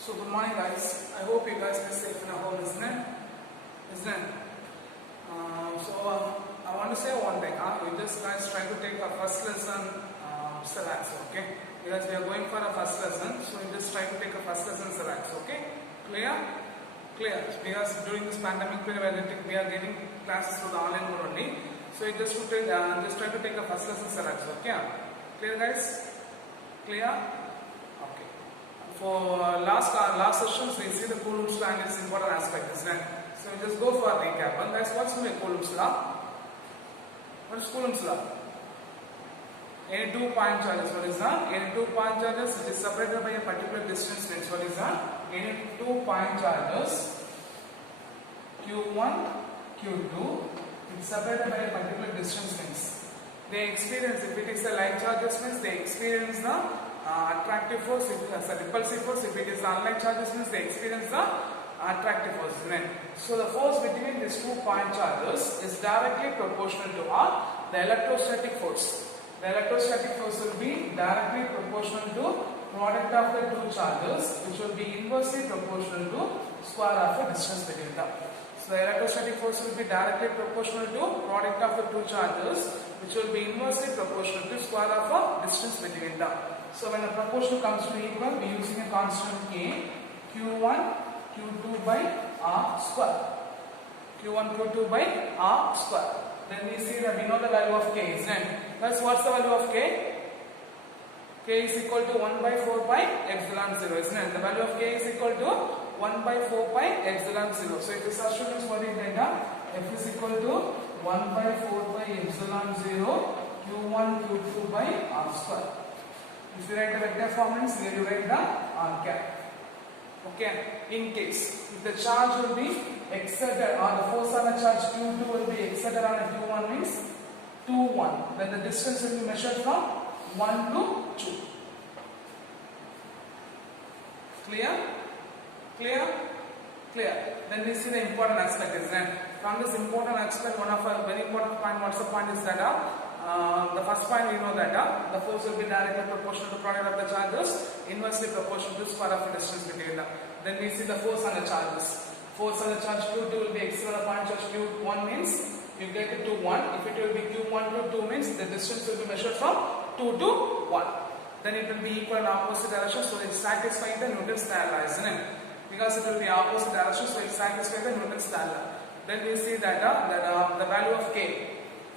So good morning guys. I hope you guys are safe in your home, isn't it? Isn't it? I want to say one thing. We just guys try to take our first lesson syllabus, okay? Because we are going for a first lesson, so we just try to take a first lesson syllabus, okay? Clear? Clear. Because during this pandemic period, we are getting classes through the online mode only. So we just try to take a first lesson syllabus, okay? Clear, guys? Clear? Okay. For last sessions, we see the Coulomb's law and its important aspect, isn't it? So we just go for a recap. And guys, what's Coulomb's law? What is Coulomb's law? Any two point charges, what is that? Any two point charges, it is separated by a particular distance length. What is that? Any 2 point charges, Q1, Q2, it is separated by a particular distance length. They experience, if it is the light charges means they experience the attractive force, if it is a repulsive force, if it is the unlike charges means they experience the attractive force. Right? So the force between these 2 point charges is directly proportional to the electrostatic force. The electrostatic force will be directly proportional to product of the two charges, which will be inversely proportional to square of the distance between them. So the electrostatic force will be directly proportional to product of the two charges, which will be inversely proportional to square of a distance between them. So when the proportion comes to equal, we are using a constant K, Q1, Q2 by R square. Q1, Q2 by R square. Then we see that we know the value of K, isn't it? Thus, what's the value of K? K is equal to 1 by 4 pi epsilon 0, isn't it? The value of K is equal to 1 by 4 pi epsilon 0. So if you substitute what is data, F is equal to 1 by 4 pi epsilon 0 Q1 Q2 by R square. If you write the vector form means here you write the R cap. Okay, in case if the charge will be exerted or the force on a charge Q2 will be exerted on a Q1 means 2, 1. Then the distance will be measured from 1 to 2. Clear? Clear? Clear. Then we see the important aspect is that from this important aspect, one of our very important point, what's the point is that the first point we know that the force will be directly proportional to product of the charges, inversely proportional to square of the distance between them. Then we see the force on the charges. Force on the charge Q2 will be external point charge Q1 means you get it to 1. If it will be Q1 to 2 means the distance will be measured from 2 to 1. Then it will be equal and opposite direction, so it satisfies the Newton's law, isn't it? Because it will be opposite direction, so it satisfies the Newton's law. Then we see that the value of K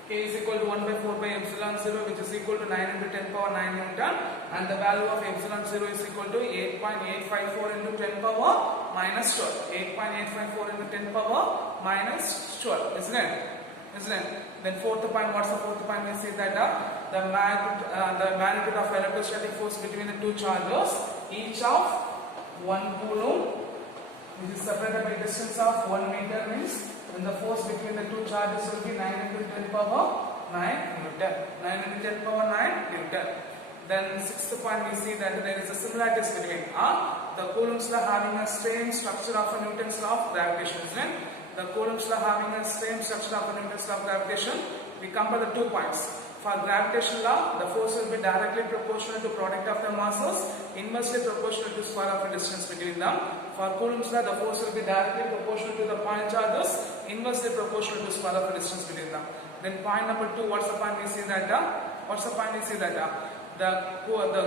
is equal to 1 by 4 by epsilon 0, which is equal to 9 into 10 power 9 Newton, and the value of epsilon 0 is equal to 8.854 into 10 power minus 12. 8.854 into 10 power minus 12, isn't it? Isn't it? Then fourth point, what's the fourth point? We see that the magnitude of electrostatic force between the two charges, each of 1 coulomb, which is separated by distance of 1 meter means then the force between the two charges will be 9 into 10 power 9 Newton. 9 into 10 power 9 Newton. Then sixth point we see that there is a similarity between the Coulomb's law having a same structure of a Newton's law of gravitation, isn't it? The Coulomb's law having a same structure of a Newton's law of gravitation. We compare the 2 points. For gravitation law, the force will be directly proportional to product of the masses, inversely proportional to square of the distance between them. For Coulomb's law, the force will be directly proportional to the point charges, inversely proportional to square of the distance between them. Then point number 2, what's the point we see that? The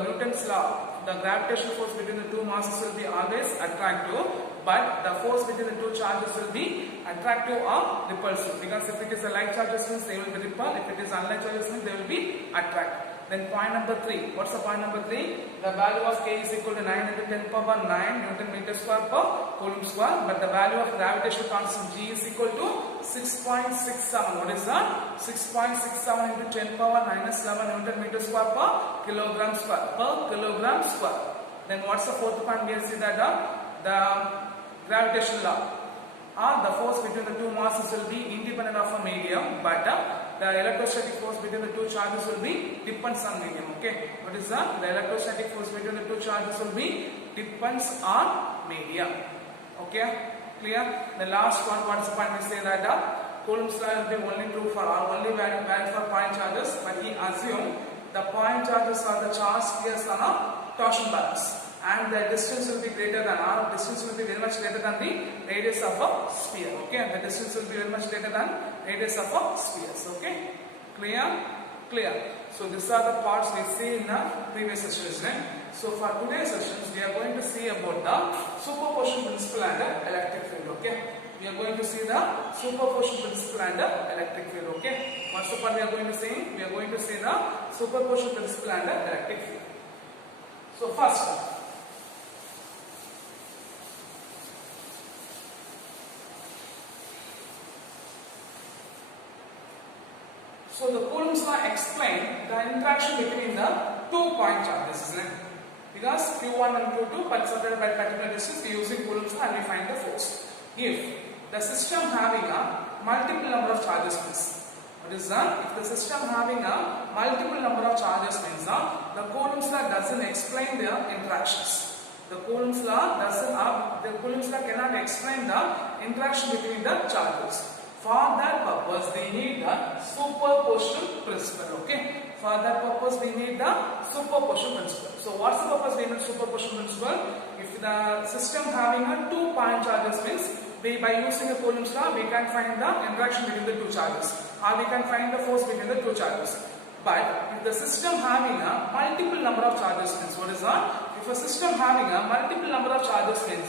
Newton's law, the gravitational force between the two masses will be always attractive, but the force between the two charges will be attractive or repulsive. Because if it is a like charges means they will be repel, if it is unlike charges means they will be attract. Then point number 3, what's the point number 3? The value of K is equal to 9 into 10 power 9 Newton meter square per Coulomb square, but the value of gravitational constant G is equal to 6.67. What is that? 6.67 into 10 power minus 11 Newton meter square per kilogram square. Then what's the fourth point? We see that the gravitational law. The force between the two masses will be independent of a medium, but the electrostatic force between the two charges will be depends on medium. Okay, what is that? The electrostatic force between the two charges will be depends on medium. Okay, clear? The last one, what's the point? We say that Coulomb's law will be only true for only valid for point charges, but he assumed the point charges are the charge spheres on a torsion balance. and the distance will be greater than distance will be very much greater than the radius of a sphere. Okay, and the distance will be very much greater than radius of a sphere. Okay, clear. So these are the parts we see in the previous sessions. So for today's sessions we are going to see about the superposition principle and the electric field. Okay, we are going to see the superposition principle and the electric field. Okay, what's the part we are going to see? We are going to see the superposition principle and the electric field. So first, so the Coulomb's law explains the interaction between the 2 point charges, isn't it? Because Q1 and Q2 are separated by particular distance, we using Coulomb's law and we find the force. If the system having a multiple number of charges means, what is that? If the system having a multiple number of charges means the Coulomb's law doesn't explain the interactions. The Coulomb's law cannot explain the interaction between the charges. For that purpose, we need the superposition principle. Okay. For that purpose, we need the superposition principle. So, what's the purpose we need superposition principle? If the system having a 2 point charges means, by using the Coulomb's law, we can find the interaction between the 2 charges, or we can find the force between the 2 charges. But if the system having a multiple number of charges means, what is that? If a system having a multiple number of charges means,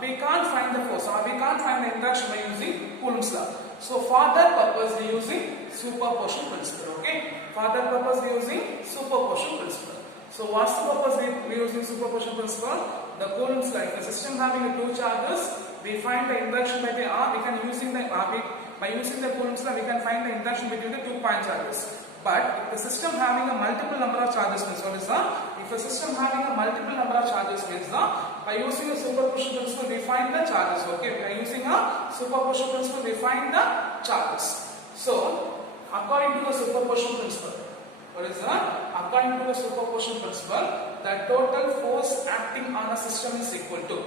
we can't find the force or we can't find the interaction by using Coulomb's law. So for that purpose we are using superposition principle. Okay. For that purpose we are using superposition principle. So what's the purpose we are using superposition principle? The Coulomb's law. If the system having 2 charges, we find the interaction by the we can using the by using the Coulomb's law we can find the interaction between the 2 point charges. But if the system having a multiple number of charges means, what is that? If a system having a multiple number of charges means, by using the superposition principle we find the charges. Okay, by using a superposition principle we find the charges. So according to the superposition principle, what is that? According to the superposition principle, the total force acting on a system is equal to,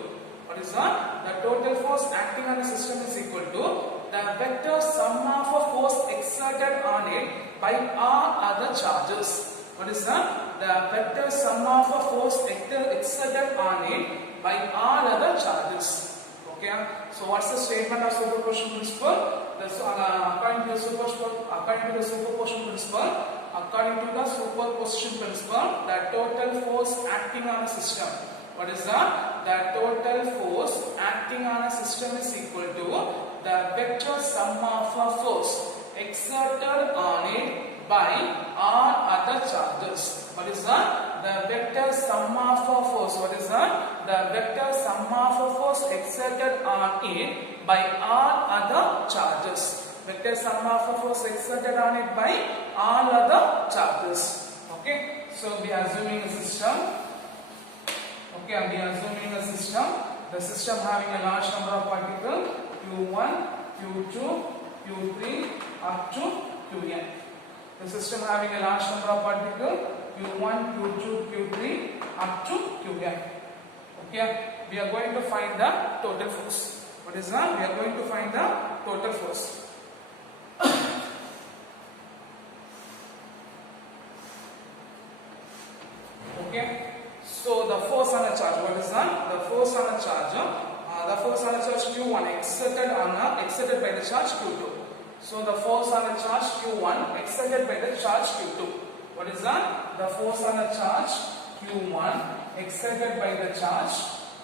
what is that? The total force acting on a system is equal to the vector sum of a force exerted on it by all other charges. What is that? The vector sum of a force exerted on it by all other charges. Okay. So what's the statement of superposition principle? According to the superposition principle, the total force acting on a system. What is that? The total force acting on a system is equal to the vector sum of a force exerted on it by all other charges. What is that? The vector sum of a force. What is that? The vector sum of a force exerted on it by all other charges. Vector sum of a force exerted on it by all other charges. Okay. So we are assuming a system. Okay, we are assuming a system. The system having a large number of particles, Q1, Q2, Q3 up to Qn. The system having a large number of particles, Q1, Q2, Q3 up to Qn. Okay, we are going to find the total force. What is that? We are going to find the total force. Okay. So the force on a charge, what is that? The force on a charge, Q1 exerted by the charge Q2. So the force on a charge Q1 exerted by the charge Q2. What is that? The force on a charge Q1 exerted by the charge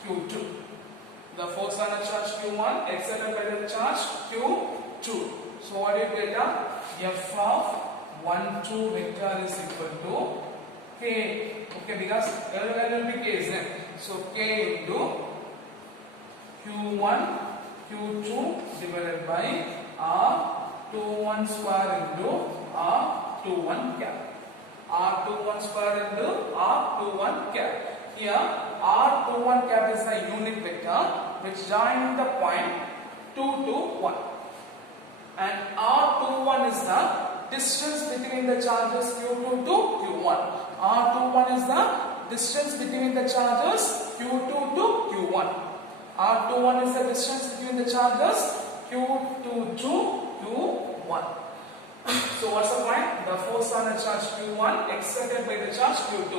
Q2. The force on a charge Q1 exerted by the charge Q2. So what do you get? F of 1, 2 vector is equal to K. Okay, because L will be K, isn't it? So K into Q1, Q2 divided by R21 square into R21 cap. R21 square into R21 cap. Here R21 cap is the unit vector which joins the point 2 to 1. And R21 is the distance between the charges Q2 to Q1. R21 is the distance between the charges Q2 to Q1. R21 is the distance between the charges Q2 to Q1. So what's the point? The force on a charge Q1 exerted by the charge Q2.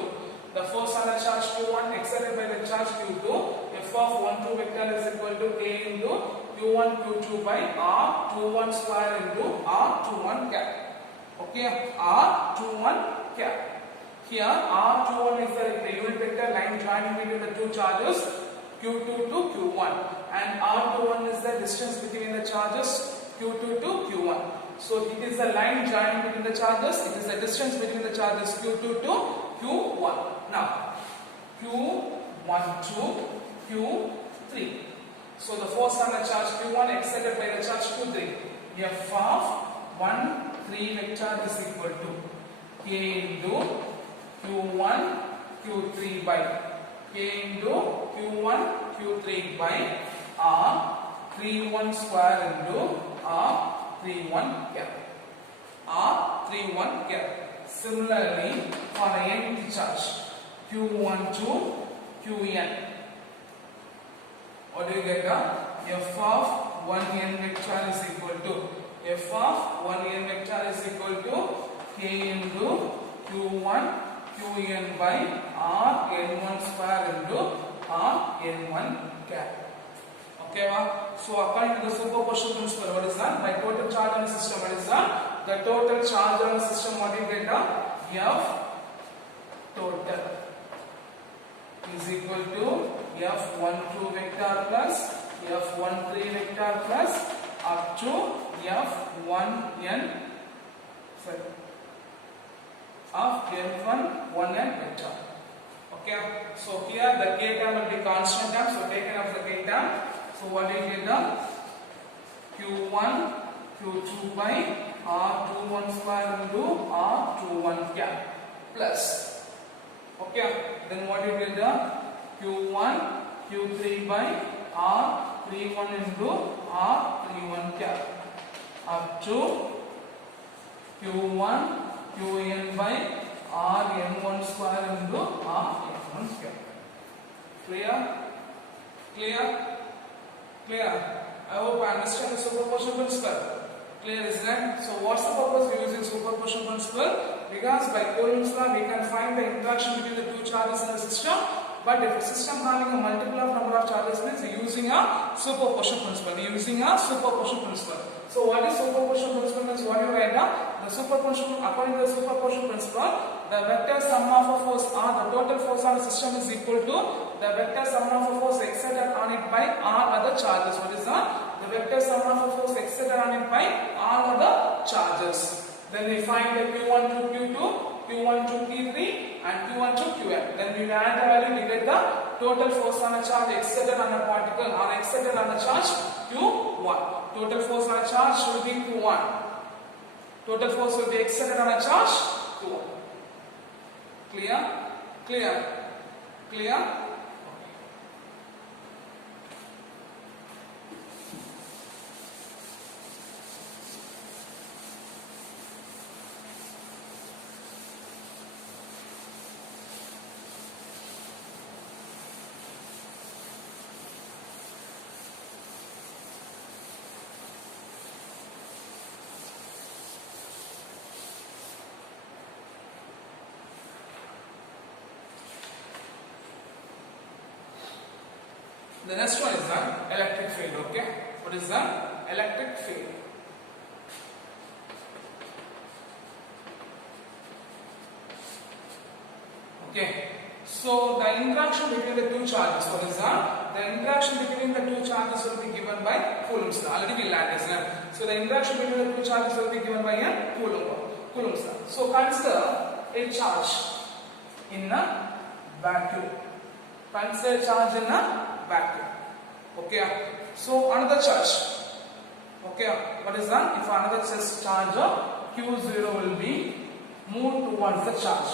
The force on a charge Q1 exerted excited by the charge q2, f of 1 2 vector is equal to a into q1 q2 by r21 square into r21 cap. Okay, r21 cap. Here r21 is the unit vector line joining between the two charges q2 to q1, and r21 is the distance between the charges q2 to q1. So it is the line joining between the charges, it is the distance between the charges q2 to q1. Now q1 to q3. So the force on the charge q1 excited by the charge q3. F of 1 3 vector is equal to k into q1 q3 by k into q1 q3 by r31 square into r31 cap. r31 cap. Similarly, for the nth charge q1 to qn, what do you get? F of 1n vector is equal to f of 1n vector is equal to k into q1 qn by rn1 square into rn1 cap. Okay, so according to the superposition principle, what is that? By total charge on the system, what is that? The total charge on the system, what do you get? F total is equal to f12 vector plus f13 vector plus up to f1n of n1 vector. Okay, so here the k term will be constant term, so taken off the k term. So what do you get? q1 q2 by r21 square into r21 cap plus. Okay, then what do you get? q1 q3 by r31 into r31 cap up to q1 qn by rn1 square into rn1 cap. Clear? Clear? Clear? I hope I understand the superposition principle. Clear, isn't it? So what's the purpose of using superposition principle? Because by Coulomb's law we can find the interaction between the two charges in the system. But if a system having a multiple of number of charges means using a superposition principle. Using a superposition principle. So what is superposition principle means? What do you write down? The superposition, according to the superposition principle, the vector sum of a force or the total force on the system is equal to the vector sum of a force exerted on it by all other charges. What is that? The vector sum of a force exerted on it by all other charges. Then we find the q1 to q2, q1 to q3 and q1 to qn. Then we add the value, we get the total force on a charge exerted on a particle or exerted on a charge q1. Total force on a charge should be q1. Total force will be exerted on a charge q1. Clear? Clear? Clear? The next one is the electric field. Okay, what is the electric field? Okay, so the interaction between the two charges, what is that? The interaction between the two charges will be given by Coulomb's law. Already we learned this. So the interaction between the two charges will be given by a Coulomb's law. So consider a charge in a vacuum. Consider a charge in a vacuum. Okay, so another charge. Okay, what is that? If another charge q0 will be moved towards the charge,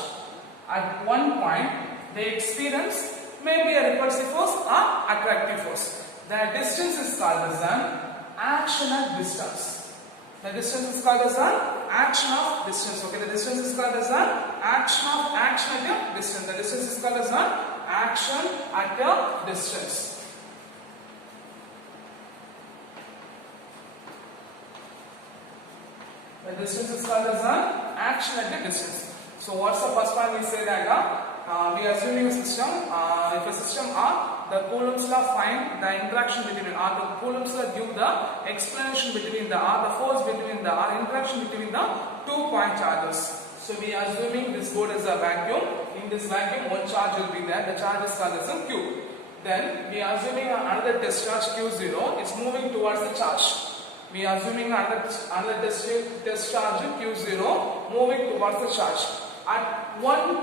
at one point they experience maybe a repulsive force or attractive force. The distance is called as an action at distance. The distance is called as an action of distance. Okay, the distance is called as an action at a distance. The distance is called as an action at a distance. The distance is called as an action at a distance. So what's the first one? We say that we are assuming a system. If a system R, the Coulomb's law find the interaction between R. The Coulomb's law give the explanation between the R, the force between the R, interaction between the 2 point charges. So we are assuming this board is a vacuum. In this vacuum, one charge will be there. The charge is called as a Q. Then we are assuming another discharge Q0 is moving towards the charge. We are assuming another discharge Q0 moving towards the charge. At one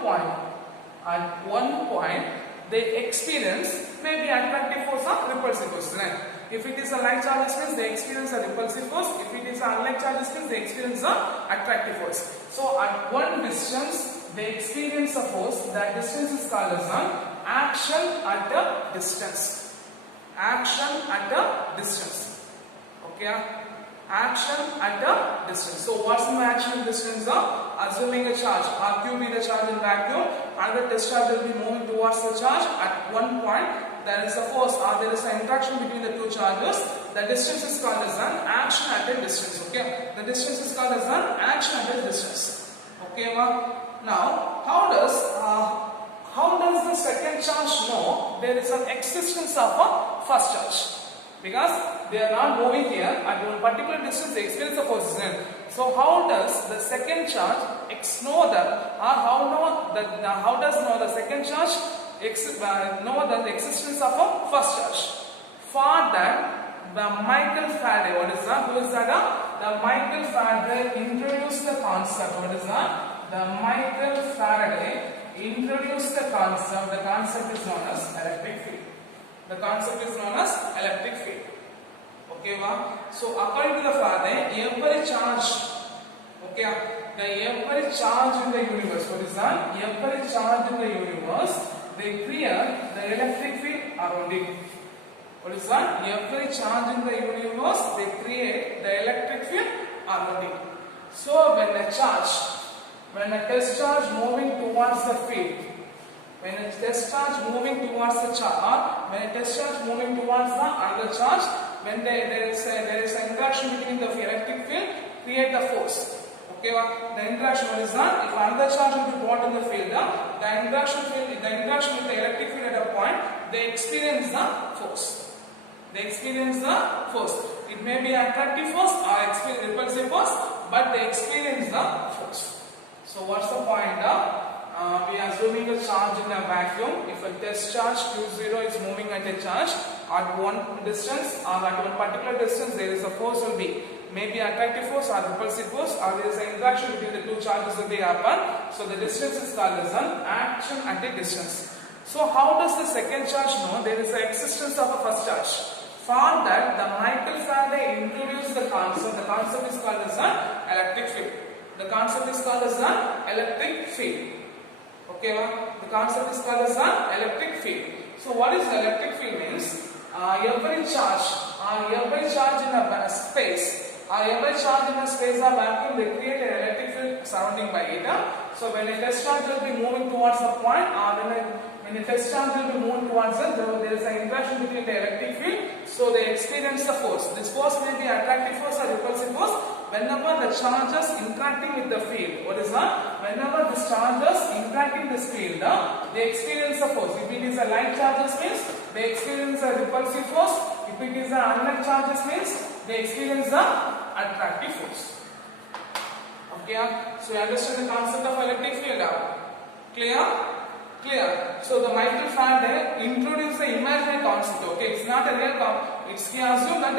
point, they experience maybe attractive force or repulsive force. Right? If it is a like charge, means they experience a repulsive force. If it is a unlike charge, means they experience a attractive force. So at one distance, they experience a force. That distance is called as an action at a distance. Action at a distance. Okay? Action at a distance. So what's the action distance? Assuming a charge, RQ be the charge in vacuum, another discharge will be moving towards the charge. At one point, there is a force or there is an interaction between the two charges. The distance is called as an action at a distance. Okay, the distance is called as an action at a distance. Okay, now how does the second charge know there is an existence of a first charge? Because they are not moving here at one particular distance, they experience the force. So how does the second charge know that, or how does know the second charge know the existence of a first charge? For that, the Michael Faraday, what is that? Who is that? The Michael Faraday introduced the concept. What is that? The Michael Faraday introduced the concept. The concept is known as electric field. The concept is known as electric field. Okay, so according to the Faraday, every charge, every charge in the universe, what is that? Every charge in the universe, they create the electric field around it. What is that? Every charge in the universe, they create the electric field around it. So when a test charge moving towards the field, when a test charge moving towards the charge, when a test charge moving towards the other charge, when there is an interaction between the electric field, create the force. Okay, the interaction is that if another charge will be brought in the field, the interaction with the electric field at a point, they experience the force. They experience the force. It may be attractive force or repulsive force, but they experience the force. So what's the point? We are assuming a charge in a vacuum. If a test charge Q0 is moving at a charge at one distance or at one particular distance, there is a force will be maybe attractive force or repulsive force, or there is an interaction between the two charges will be happen. So the distance is called as an action at a distance. So how does the second charge know there is the existence of a first charge? For that, the Michael Faraday introduced the concept. The concept is called as an electric field. The concept is called as an electric field. Okay, the concept is called as an electric field. So what is the electric field means? Every charge in a space, every charge in a space or vacuum, they create an electric field surrounding by it. So when a test charge will be moving towards a point, when a test charge will be moving towards it, there is an interaction between the electric field. So they experience the force. This force may be attractive force or repulsive force. Whenever the charges interacting with the field, what is that? Whenever the charges interacting this field, they experience the force. If it is a like charges means they experience a repulsive force. If it is an unlike charges means they experience the attractive force. Okay, so you understand the concept of electric field? Clear? Clear. So the Michael Faraday introduced the imaginary concept. Okay, it's not a real concept. It's he assumed that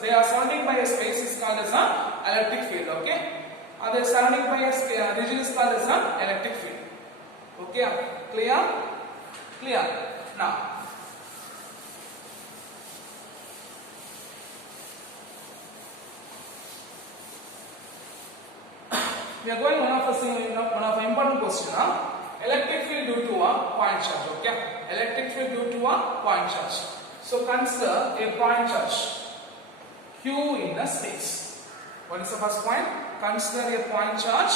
they are surrounding by a space is called as an electric field. Okay, or they are surrounding by a region is called as an electric field. Okay, clear? Clear. Now, we are going one of the important question. Electric field due to a point charge. Okay, electric field due to a point charge. So consider a point charge Q in a space. What is the first point? Consider a point charge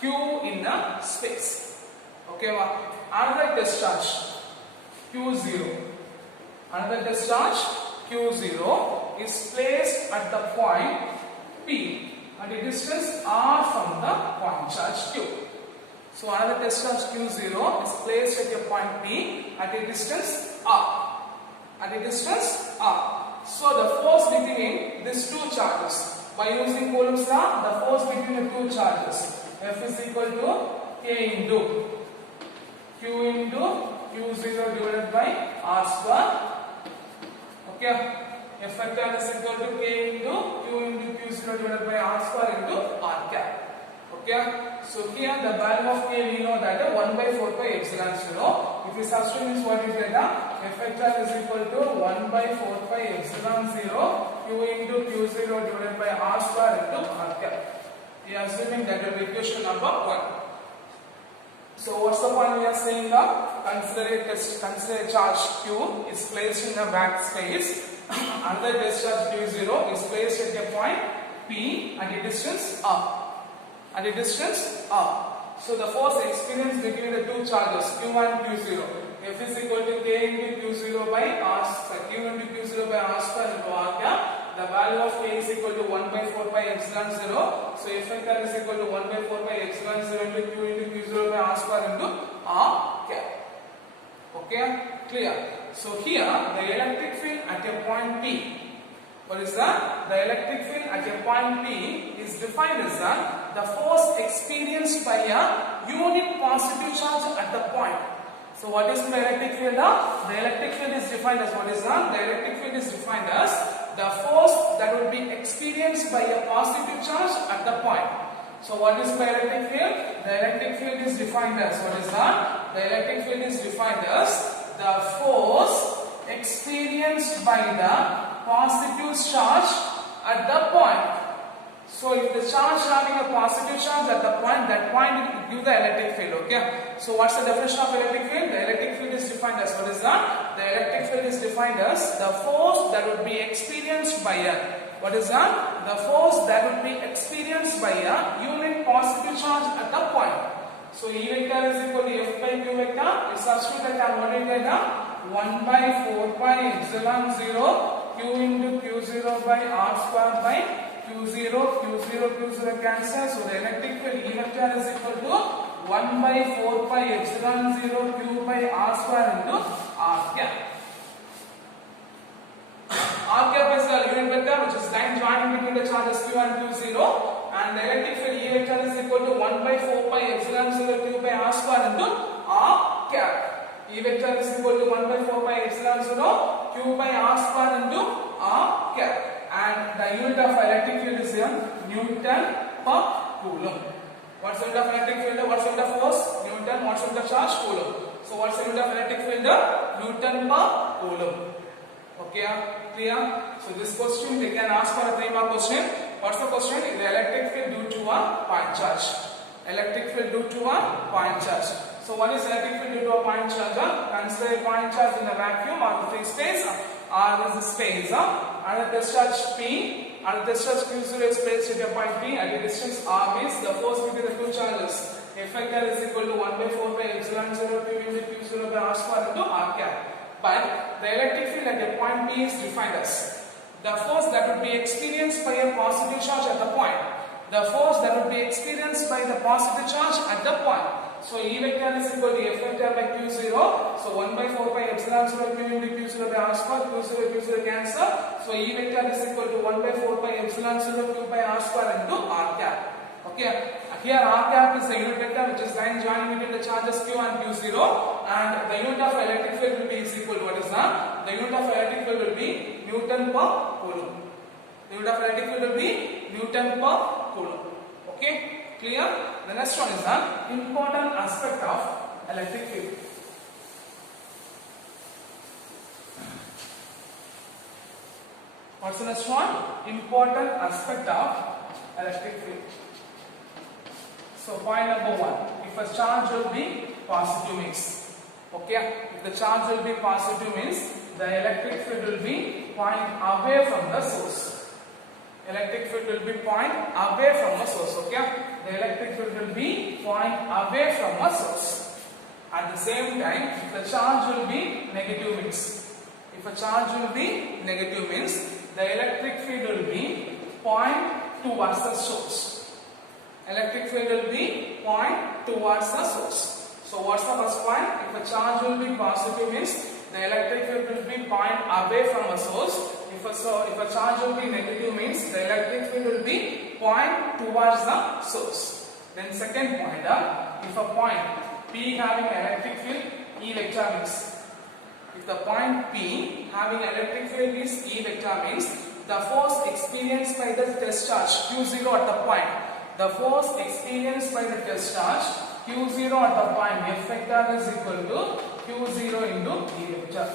Q in a space. Okay, another discharge Q0. Another discharge Q0 is placed at the point P at a distance R from the point charge Q. So another test charge Q0 is placed at a point P at a distance R. At a distance R. So the force between these two charges, by using Coulomb's law, the force between the two charges, F is equal to K into Q into Q0 divided by R square. Okay. F vector is equal to K into Q into Q0 divided by R square into R cap. Okay. So here the value of K we know that 1 by 4 pi epsilon 0. If we substitute this, what is that? F vector is equal to 1 by 4 pi epsilon 0 Q into Q0 divided by R square into R cap. We are assuming that will be equation number 1. So what's the point we are saying now? Consider a charge Q is placed in a vacant space. Another discharge Q0 is placed at a point P at a distance R. At a distance R. So the force experienced between the two charges Q and Q0, F is equal to K into Q0 by R square, Q into Q0 by R square into R cap. The value of K is equal to 1 by 4 pi epsilon 0. So F vector is equal to 1 by 4 pi epsilon 0 into Q into Q0 by R square into R cap. Okay, clear. So here the electric field at a point P. What is that? The electric field at a point P is defined as the force experienced by a unit positive charge at the point. So what is the electric field? The electric field is defined as what is that? The electric field is defined as the force that will be experienced by a positive charge at the point. So what is the electric field? The electric field is defined as what is that? The electric field is defined as the force experienced by the positive charge at the point. So if the charge having a positive charge at the point, that point will give the electric field. Okay. So what's the definition of electric field? The electric field is defined as what is that? The electric field is defined as the force that would be experienced by a what is that? The force that would be experienced by a unit positive charge at the point. So E vector is equal to F by Q vector. It's substitute that what is that? 1 by 4 pi epsilon 0 Q into Q0 by R square by Q0 cancel. So the electric field E vector is equal to 1 by 4 pi epsilon 0 Q by R square into R cap. R cap is the unit vector which is line joining between the charges Q and Q0, and the electric field E vector is equal to 1 by 4 pi epsilon 0 Q by R square into R cap. E vector is equal to 1 by 4 pi epsilon 0 Q by R square into R cap. And the unit of electric field is here Newton per Coulomb. What's the unit of electric field? What's the unit of force? Newton. What's the unit of charge? Coulomb. So what's the unit of electric field? Newton per Coulomb. Okay, clear? So this question they can ask for a 3-mark question. What's the question? The electric field due to a point charge. Electric field due to a point charge. So what is electric field due to a point charge? Consider a point charge in a vacuum or the free space. R is the space. And the discharge P and the discharge Q0 is placed at a point P at a distance R means the force between the two charges. F vector is equal to 1 by 4 pi epsilon 0 Q into Q0 by R square into R cap. But the electric field at a point P is defined as the force that would be experienced by a positive charge at the point. The force that would be experienced by the positive charge at the point. So E vector is equal to F vector by Q0. So 1 by 4 pi epsilon 0 Q into Q0 by R square. Q0 cancel. So E vector is equal to 1 by 4 pi epsilon 0 Q by R square into R cap. Okay. Here R cap is the unit vector which is line joining between the charges Q and Q0, and the unit of electric field will be is equal to what is that? The unit of electric field will be Newton per Coulomb. The unit of electric field will be Newton per Coulomb. Okay. Clear? The next one is an important aspect of electric field. What's the next one? Important aspect of electric field. So point number 1. If a charge will be positive means, okay, if the charge will be positive means the electric field will be point away from the source. Electric field will be point away from the source. Okay. The electric field will be point away from a source. At the same time, if the charge will be negative means, if a charge will be negative means, the electric field will be point towards the source. Electric field will be point towards the source. So what's the first point? If a charge will be positive means the electric field will be point away from a source. If a charge will be negative means the electric field will be point towards the source. Then second point, if a point P having electric field E vector means, if the point P having electric field is E vector means the force experienced by the test charge Q0 at the point, the force experienced by the test charge Q0 at the point F vector is equal to Q0 into E vector.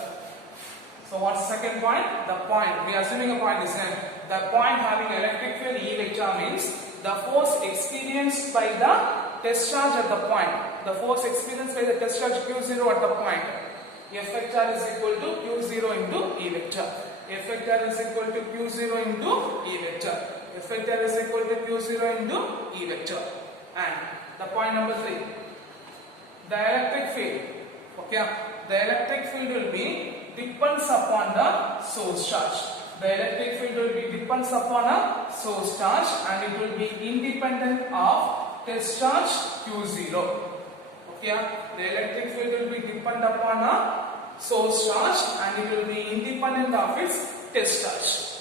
So what's the second point? The point, we are assuming a point is the point having electric field E vector means the force experienced by the test charge at the point, the force experienced by the test charge Q0 at the point, F vector is equal to Q0 into E vector. F vector is equal to Q0 into E vector. F vector is equal to Q0 into E vector. And the point number 3, the electric field, okay, the electric field will be depends upon the source charge. The electric field will be depends upon a source charge and it will be independent of test charge Q0. Okay, the electric field will be dependent upon a source charge and it will be independent of its test charge.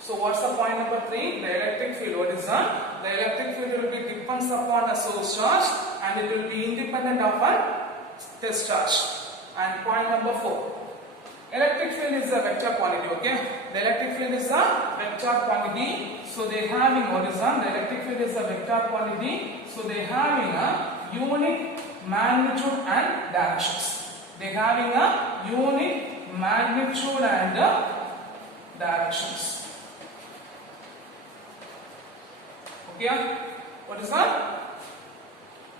So what's the point number 3? The electric field, what is that? The electric field will be depends upon a source charge and it will be independent of a test charge. And point number 4, electric field is a vector quantity, okay? The electric field is a vector quantity. So they having, what is that? The electric field is a vector quantity. So they having a unit magnitude and directions. They having a unit magnitude and directions. Okay, what is that?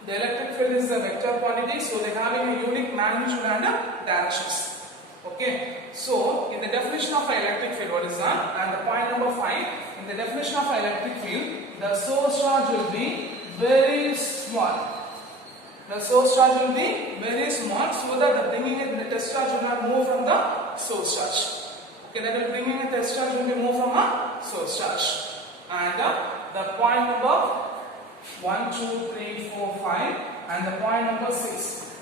The electric field is a vector quantity, so they having a unique magnitude and directions. Okay, so in the definition of an electric field, what is that? And the point number 5, in the definition of an electric field, the source charge will be very small. The source charge will be very small, so that the bringing in the test charge will not move from the source charge. Okay, that will bringing in the test charge will be moved from a source charge. And the point number 1, 2, 3, 4, 5, and the point number 6.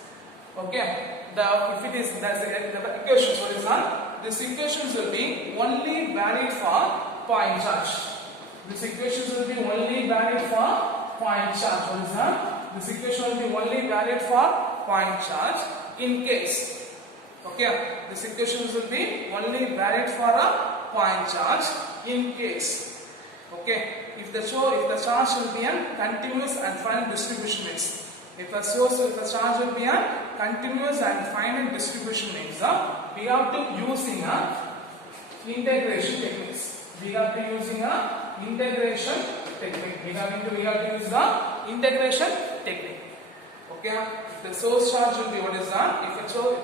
Okay, if it is the equations, what is that? These equations will be only valid for point charge. These equations will be only valid for point charge. What is that? This equation will be only valid for point charge in case. Okay, these equations will be only valid for a point charge in case. Okay, if the charge will be a continuous and finite distribution means, if the charge will be a continuous and finite distribution means, we have to using a integration techniques. We have to using a integration technique. We have to use the integration technique. Okay, the source charge will be, what is that?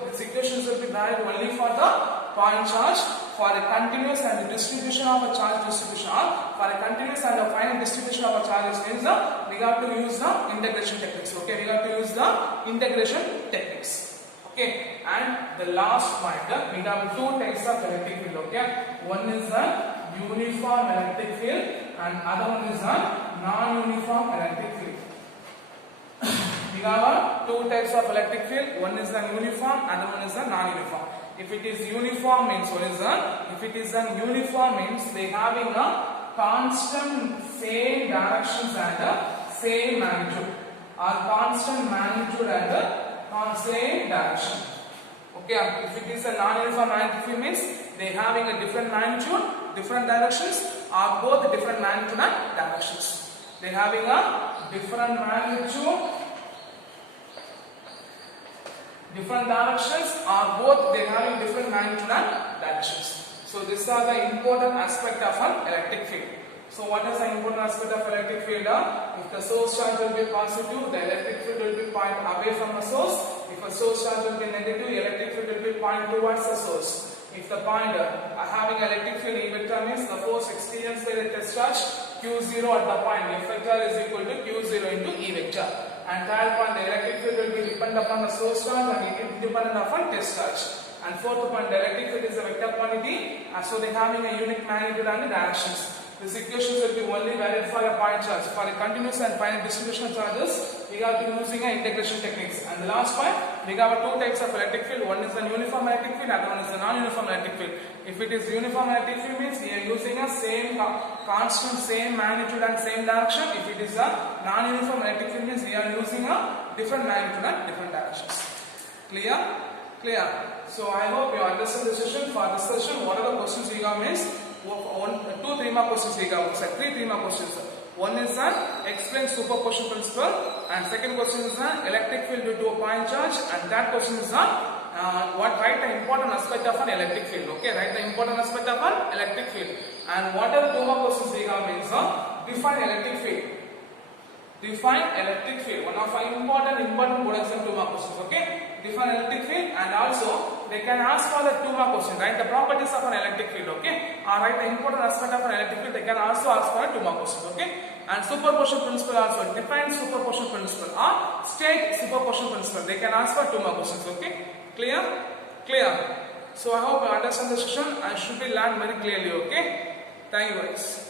These equations will be valid only for the point charge, for a continuous and the distribution of a charge distribution, for a continuous and a finite distribution of a charges means we have to use the integration techniques. Okay, we have to use the integration techniques. Okay, and the last point, we have 2 types of electric field. Okay, one is the uniform electric field and other one is the non-uniform electric field. We have 2 types of electric field. One is the uniform, other one is the non-uniform. If it is uniform means, what is that? If it is an uniform means they having a constant same directions and same magnitude, or constant magnitude and same direction. Okay, if it is a non-uniform electric field means they having a different magnitude, different directions, or both different magnitude and directions. They having a different magnitude, different directions, or both they having different magnitude and directions. So these are the important aspect of an electric field. So what is the important aspect of electric field? If the source charge will be positive, the electric field will be point away from the source. If a source charge will be negative, electric field will be point towards the source. If the point having electric field E vector means the force experienced by the test charge Q0 at the point F vector is equal to Q0 into E vector. And third point, the electric field will be dependent upon the source charge and independent upon test charge. And fourth point, the electric field is a vector quantity, so they having a unique magnitude and directions. These equations will be only valid for a point charge. For a continuous and finite distribution charges, we have been using integration techniques. And the last point, we have two types of electric field. One is the uniform electric field, and one is the non-uniform electric field. If it is uniform electric field, means we are using a same constant, same magnitude and same direction. If it is a non-uniform electric field, means we are using a different magnitude and different directions. Clear? Clear. So I hope you understand the session. For this session, what are the questions we have means? 3 mark questions we have. 3 mark questions. One is explain superposition principle, and second question is electric field due to a point charge, and that question is write the important aspect of an electric field. Okay, write the important aspect of an electric field. And what are the 2 mark questions we have means define electric field. Define electric field. One of our important board exam 2 mark questions. Okay, define electric field, and also they can ask for the 2 mark question. Write the properties of an electric field. Okay, or write the important aspect of an electric field. They can also ask for a 2 mark question. Okay, and superposition principle also. Define superposition principle or state superposition principle. They can ask for 2 mark questions. Okay, clear? Clear. So I hope you understand the session. I should be learned very clearly. Okay, thank you guys.